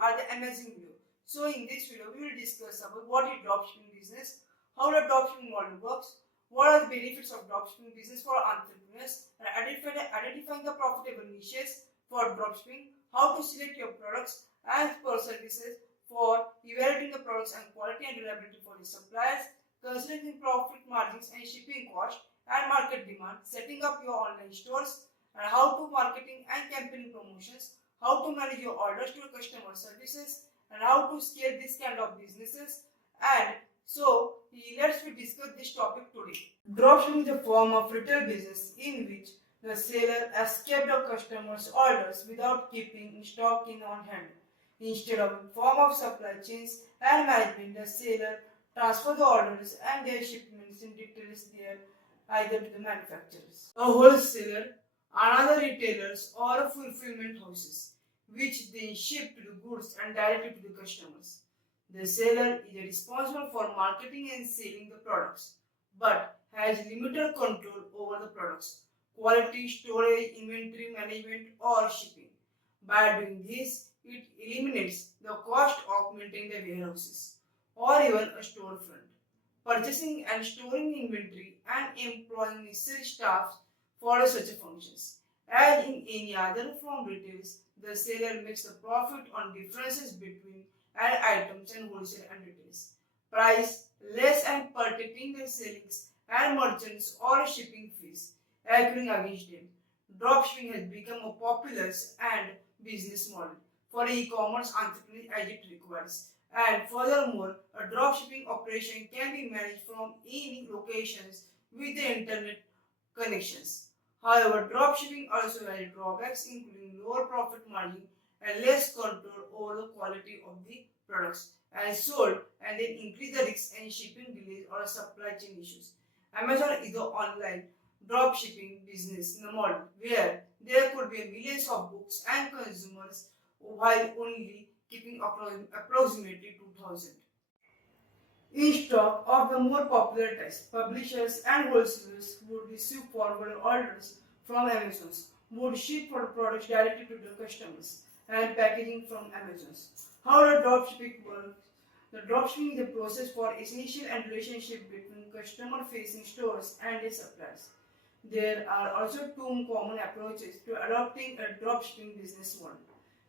are the amazing video. So in this video, we will discuss about what is dropshipping business, how the dropshipping model works, what are the benefits of dropshipping business for entrepreneurs, and identifying the profitable niches for dropshipping, how to select your products and for services, for evaluating the products and quality and reliability for the suppliers, considering profit margins and shipping cost and market demand, setting up your online stores, and how to marketing and campaign promotions, how to manage your orders to customer services, and how to scale this kind of businesses. And so let's discuss this topic today. Dropshipping is a form of retail business in which the seller escapes the customer's orders without keeping stock in on hand. Instead of a form of supply chains and management, the seller transfers the orders and their shipments in details there either to the manufacturers, a wholesaler, another retailers, or a fulfillment houses, which then ship to the goods and directly to the customers. The seller is responsible for marketing and selling the products, but has limited control over the products, quality, storage, inventory management, or shipping. By doing this, it eliminates the cost of maintaining the warehouses or even a storefront, purchasing and storing inventory, and employing necessary staff for such functions. As in any other from retails, the seller makes a profit on differences between items and wholesale and retails, price less, and protecting the sellers and merchants or shipping fees accruing against them. Dropshipping has become a popular and business model for e-commerce entrepreneurs as it requires. And furthermore, a dropshipping operation can be managed from any locations with the internet connections. However, dropshipping also has drawbacks including lower profit margin and less control over the quality of the products as sold, and then increase the risks and shipping delays or supply chain issues. Amazon is the online dropshipping business model where there could be millions of books and consumers while only keeping approximately 2,000 in stock of the more popular types. Publishers and wholesalers would receive forward orders from Amazon, would ship for products directly to the customers, and packaging from Amazon. How the dropshipping works? The dropshipping is a process for essential and relationship between customer-facing stores and their suppliers. There are also two common approaches to adopting a dropshipping business model.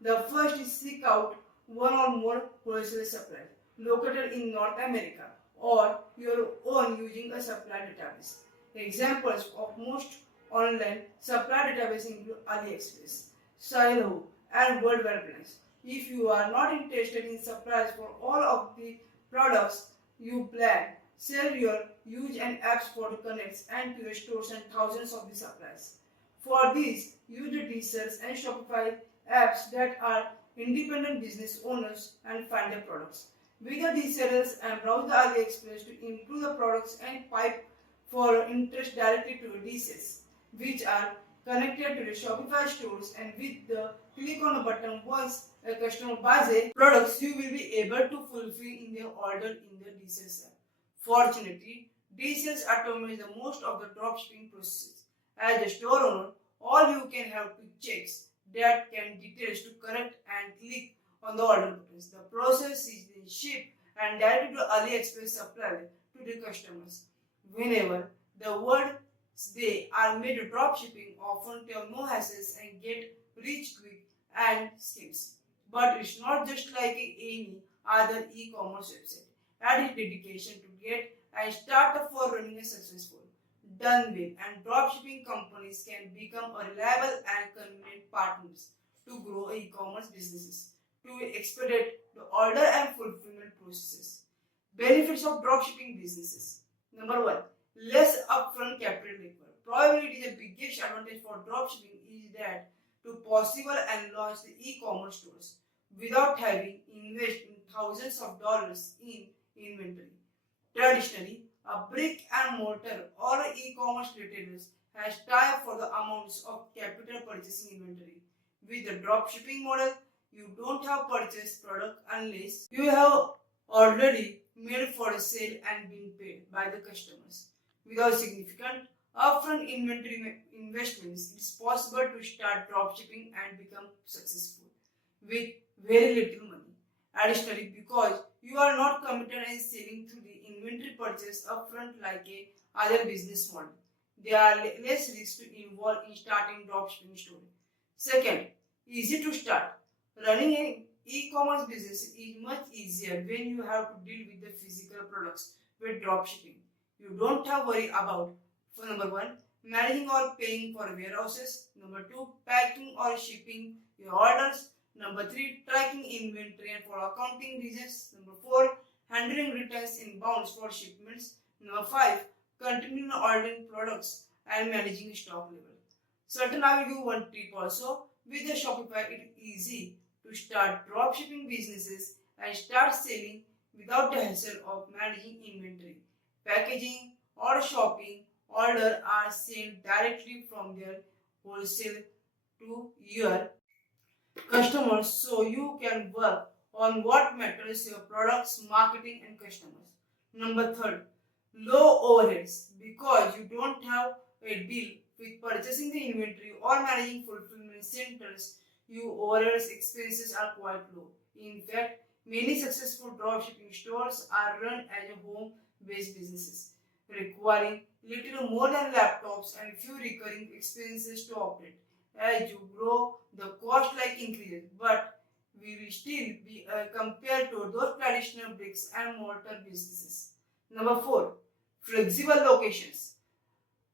The first is seek out one or more wholesale suppliers located in North America or your own using a supply database. Examples of most online supply databases include AliExpress, Silo, and World Wide Web. If you are not interested in supplies for all of the products you plan, sell your use and apps for the connects and to your stores and thousands of the supplies. For this, use the resellers and Shopify apps that are independent business owners and find their products. With the resellers and browse the AliExpress to improve the products and pipe for interest directly to the resellers, which are connected to the Shopify stores, and with the click on the button once a customer buys a product, you will be able to fulfill in their order in the resellers app. Fortunately, resellers automate the most of the dropshipping processes. As a store owner, all you can have to checks that can details to correct and click on the order buttons. The process is then shipped and directed to AliExpress supplier to the customers. Whenever the word they are made dropshipping, often have no hassles and get rich quick and schemes. But it's not just like any other e-commerce website. Add its dedication to get and start up for running a successful, done with, and dropshipping companies can become a reliable and convenient partners to grow e-commerce businesses, to expedite the order and fulfillment processes. Benefits of dropshipping businesses. Number 1. Less upfront capital required. Probably it is the biggest advantage for dropshipping is that to possible and launch the e-commerce stores without having invested thousands of dollars in inventory. Traditionally, a brick and mortar or e-commerce retailers has tied for the amounts of capital purchasing inventory. With the dropshipping model, you don't have purchased product unless you have already made for a sale and been paid by the customers. Without significant upfront inventory investments, it is possible to start dropshipping and become successful. With very little money. Additionally, because you are not committed and selling through the inventory purchase upfront like a other business model, there are less risks to involve in starting dropshipping store. Second, easy to start. Running an e-commerce business is much easier when you have to deal with the physical products with dropshipping. You don't have to worry about, for number one, managing or paying for warehouses. Number two, packing or shipping your orders. Number three, tracking inventory and for accounting reasons. Number four, handling returns inbounds for shipments. Number five, continuing ordering products and managing stock level. Certain I will give one tip also. With the Shopify, it is easy to start dropshipping businesses and start selling without the hassle of managing inventory, packaging, or shopping. Order are sent directly from their wholesale to your customers so you can work on what matters your products, marketing, and customers. Number third, low overheads because you don't have a deal with purchasing the inventory or managing fulfillment centers. Your overheads expenses are quite low. In fact, many successful dropshipping stores are run as a home-based businesses, requiring little more than laptops and few recurring expenses to operate. As you grow, the cost like increases, but we will still be compared to those traditional bricks and mortar businesses. Number four, flexible locations.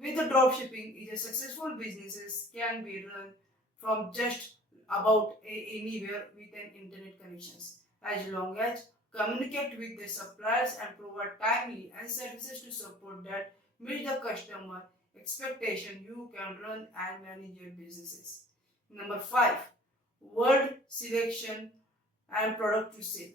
With the dropshipping, is a successful businesses can be run from just about anywhere with an internet connections, as long as communicate with the suppliers and provide timely and services to support that meet the customer expectation. You can run and manage your businesses. Number five, word selection and product to sell.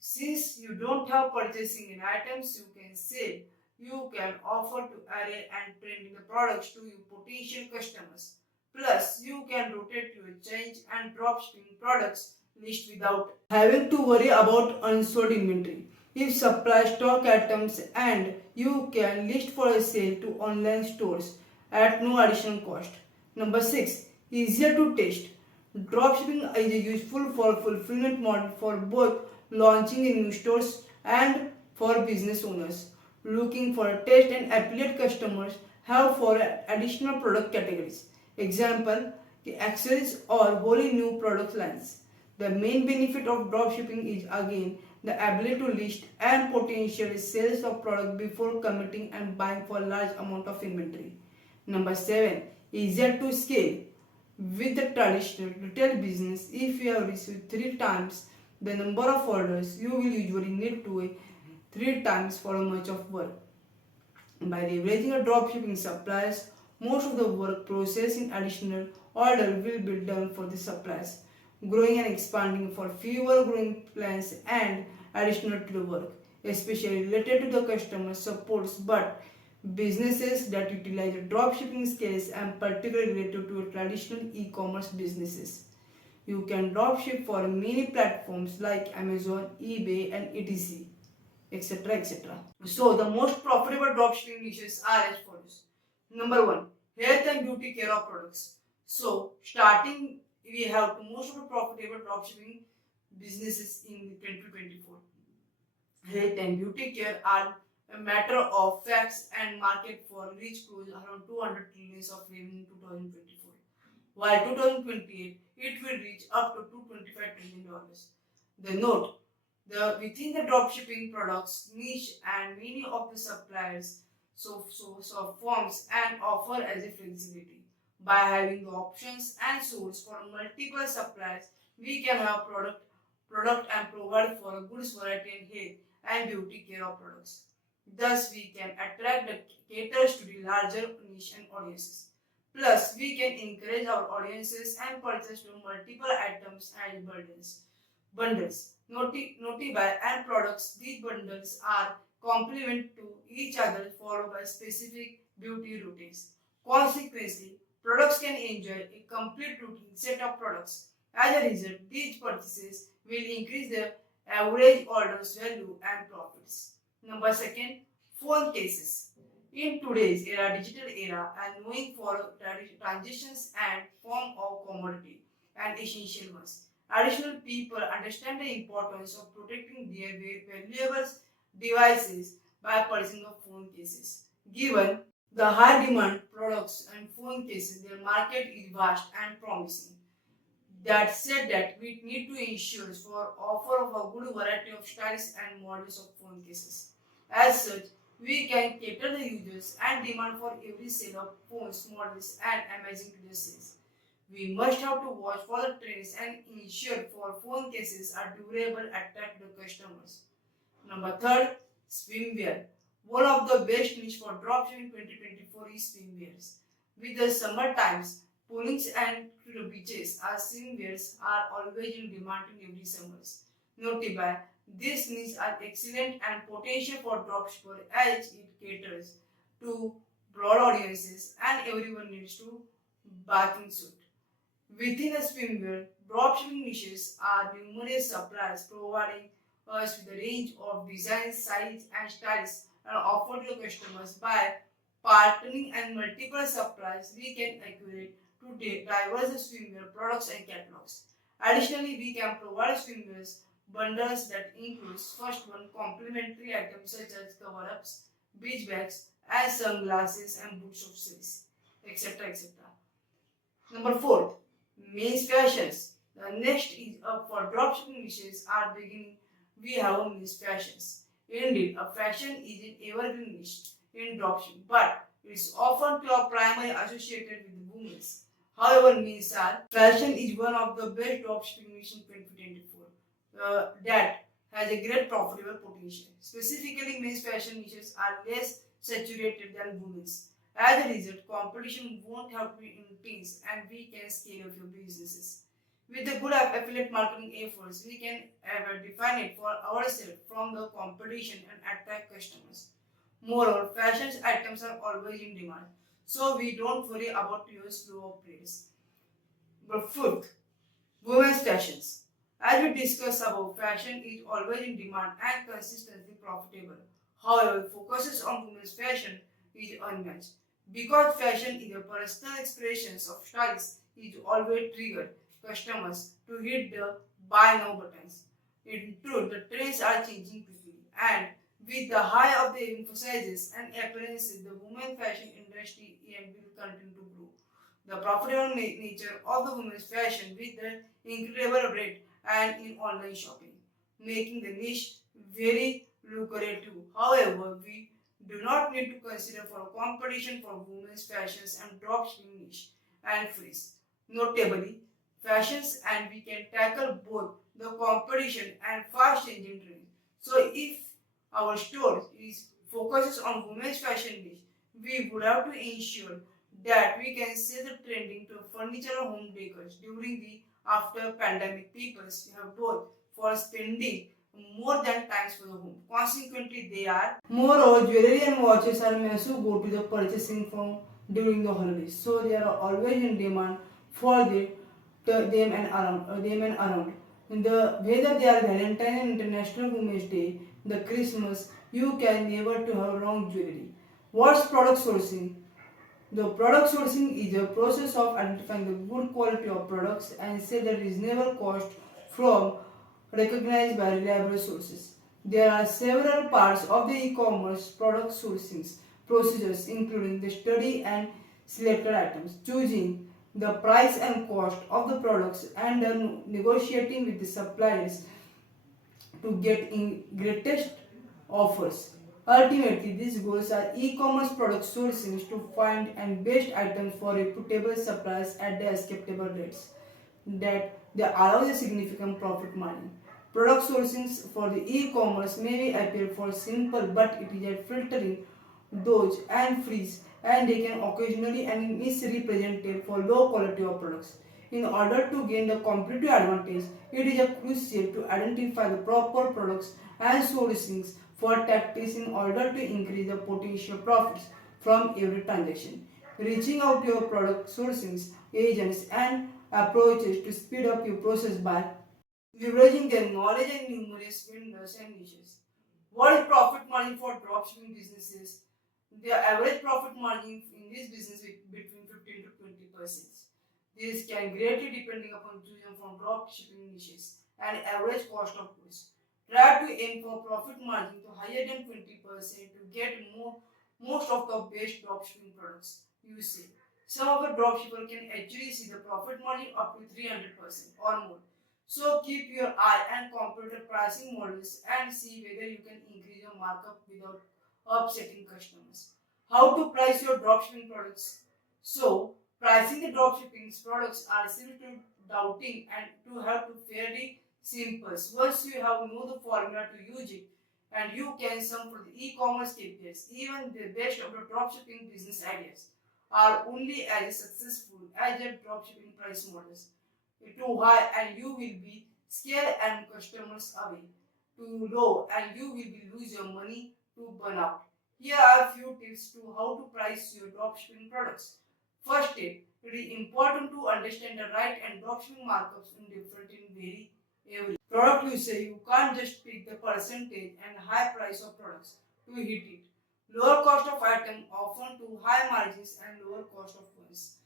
Since you don't have purchasing in items you can sell, you can offer to array and trend the products to your potential customers. Plus, you can rotate your change and drop shipping products list without having to worry about unsold inventory. If supply stock items and you can list for a sale to online stores at no additional cost. Number 6. Easier to test. Dropshipping is useful for fulfillment model for both launching in new stores and for business owners looking for a test and affiliate customers have for additional product categories. Example, the accessories or wholly new product lines. The main benefit of dropshipping is again the ability to list and potentially sales of product before committing and buying for large amount of inventory. Number 7. Easier to scale. With the traditional retail business, if you have received 3 times the number of orders, you will usually need to 3 times for much of work. By leveraging a dropshipping suppliers, most of the work process in additional order will be done for the suppliers, growing and expanding for fewer growing plans and additional to the work, especially related to the customer supports. But businesses that utilize dropshipping skills and particularly related to traditional e-commerce businesses. You can dropship for many platforms like Amazon, eBay, and etc. etc. etc. So the most profitable dropshipping niches are as follows. Number 1, health and beauty care of products. So starting we have most of the profitable dropshipping businesses in 2024. Health and beauty care are a matter of facts and market for reach close around 200 trillion of revenue in 2024. While 2028 it will reach up to $225 trillion. The note, within the dropshipping products niche and many of the suppliers so forms and offer as a flexibility. By having the options and source for multiple suppliers, we can have product and provide for a good variety in health and beauty care of products. Thus, we can attract the caters to the larger niche and audiences. Plus, we can encourage our audiences and purchase to multiple items and bundles. Notify and products. These bundles are complement to each other followed by specific beauty routines. Consequently, products can enjoy a complete routine set of products. As a result, these purchases will increase the average orders value and profits. Number second, phone cases. In today's digital era, and knowing for transactions and form of commodity and essential ones. Additional people understand the importance of protecting their valuable devices by purchasing of phone cases. Given the high demand products and phone cases, their market is vast and promising. That said, that we need to ensure for offer of a good variety of styles and models of phone cases. As such, we can cater the users and demand for every sale of phones, models and amazing to the sales. We must have to watch for the trends and ensure for phone cases are durable, attract the customers. Number third, swimwear. One of the best niche for dropshipping 2024 is swimwears. With the summer times, poolings and to the beaches, our swimwears are always in demand in every summers. Notably, these niches are excellent and potential for dropshipper as it caters to broad audiences and everyone needs to bathing suit. Within a swimwear, dropshipping niches are numerous suppliers providing us with a range of designs, sizes, and styles and offer to customers by partnering and multiple suppliers. We can accurate to diverse swimwear products and catalogs. Additionally, we can provide swimwear bundles that includes first one complimentary items such as cover-ups, beach bags, and sunglasses and boots of silks, etc. etc. Number 4, men's fashions. The next is up for dropshipping niches are beginning. We have a men's fashions. Indeed, a fashion is an evergreen niche in dropshipping, but it's often primarily associated with women's. However, men's fashion is one of the best dropshipping niches in 2024 that has a great profitable potential. Specifically, men's fashion niches are less saturated than women's. As a result, competition won't have to be intense and we can scale up your businesses. With the good affiliate marketing efforts, we can define it for ourselves from the competition and attract customers. Moreover, fashion items are always in demand, so we don't worry about your slow of praise. But fifth, women's fashions. As we discussed above, fashion is always in demand and consistently profitable. However, focuses on women's fashion is unmatched. Because fashion is a personal expression of styles, it always triggers customers to hit the buy now buttons. In truth, the trends are changing quickly, and with the high of the emphasizes and appearances, the women fashion industry will continue to grow. The profitable nature of the women's fashion with the incredible rate and in online shopping, making the niche very lucrative. However, we do not need to consider for a competition for women's fashions and dropshipping niche and freeze. Notably, fashions and we can tackle both the competition and fast changing trends. So if our store is focuses on women's fashion niche, we would have to ensure that we can see the trending to furniture and home decors during the after pandemic people have both for spending more than times for the home. Consequently, they are moreover jewelry and watches are also go to the purchasing from during the holidays. So they are always in demand for them and around. In the whether they are Valentine and International Women's Day, the Christmas, you can never to have wrong jewelry. What's product sourcing? The product sourcing is a process of identifying the good quality of products and sell at reasonable cost from recognized by reliable sources. There are several parts of the e-commerce product sourcing procedures including the study and selected items, choosing the price and cost of the products and negotiating with the suppliers to get in greatest offers. Ultimately, these goals are e-commerce product sourcing to find and best items for reputable suppliers at the acceptable rates that they allow a significant profit margin. Product sourcing for the e-commerce may appear for simple, but it is a filtering those and freeze, and they can occasionally and misrepresented for low quality of products. In order to gain the competitive advantage, it is crucial to identify the proper products and sourcings for tactics in order to increase the potential profits from every transaction. Reaching out to your product sourcing agents and approaches to speed up your process by leveraging their knowledge and numerous vendors and niches. What is profit margin for dropshipping businesses? The average profit margin in this business is between 15 to 20%. This can greatly depending upon choosing from drop shipping niches and average cost of goods. Try to aim for profit margin to higher than 20% to get most of the best dropshipping products you see. Some of the dropshippers can actually see the profit margin up to 300% or more. So keep your eye and compare pricing models and see whether you can increase your markup without upsetting customers. How to price your dropshipping products? So pricing the dropshipping products are similar to doubting and to have to fairly simple. Once you have know the formula to use it, and you can sum for the e-commerce KPIs. Even the best of the dropshipping business ideas are only as successful as their dropshipping price models. Too high and you will be scared and customers away. Too low and you will be lose your money to burn out. Here are a few tips to how to price your dropshipping products. First tip, it is important to understand the right and dropshipping markups in different in very every product you say. You can't just pick the percentage and high price of products to hit it. Lower cost of item often to high margins and lower cost of funds.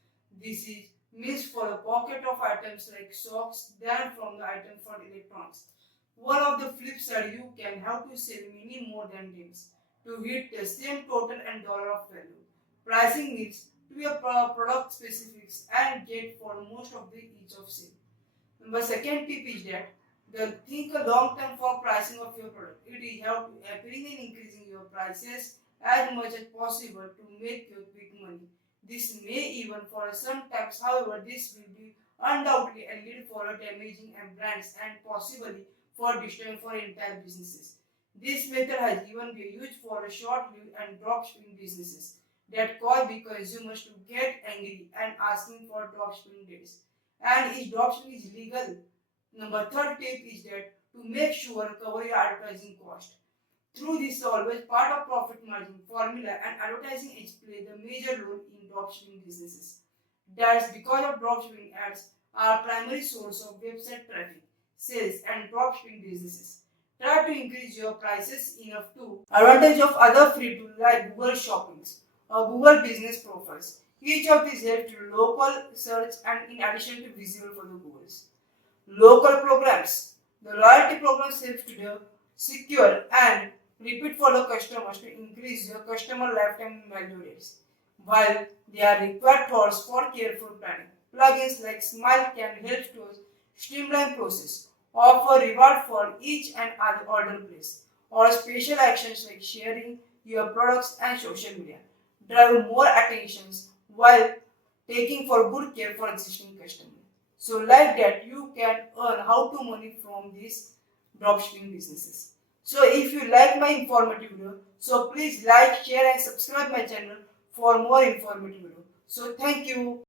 This is means for the pocket of items like socks than from the item for electronics. One of the flip side, you can have to sell many more than names to hit the same total and dollar of value. Pricing needs to be a product specifics and get for most of the each of sale. Number second tip is that the think a long term for pricing of your product. It is how to appearing and increasing your prices as much as possible to make your quick money. This may even for sometimes, however, this will be undoubtedly a lead for a damaging and brands and possibly for destroying for entire businesses. This method has even been used for a short-lived and dropshipping businesses that cause the consumers to get angry and asking for dropshipping dates. And is dropshipping is legal? Number third tip is that to make sure cover your advertising cost. Through this always part of profit margin formula and advertising is play the major role in dropshipping businesses. That's because of dropshipping ads are primary source of website traffic, sales and dropshipping businesses. Try to increase your prices enough to advantage of other free tools like Google Shoppings or Google Business Profiles. Each of these helps to local search and in addition to visible for the Googles. Local programs. The loyalty programs help to the secure and repeat for the customers to increase your customer lifetime value rates. While they are required tools for careful planning. Plugins like Smile can help to streamline process, offer reward for each and other order place, or special actions like sharing your products and social media. Drive more attentions while taking for good care for existing customers. So like that you can earn how to money from these dropshipping businesses. So if you like my informative video, so please like, share and subscribe my channel for more informative video. So thank you.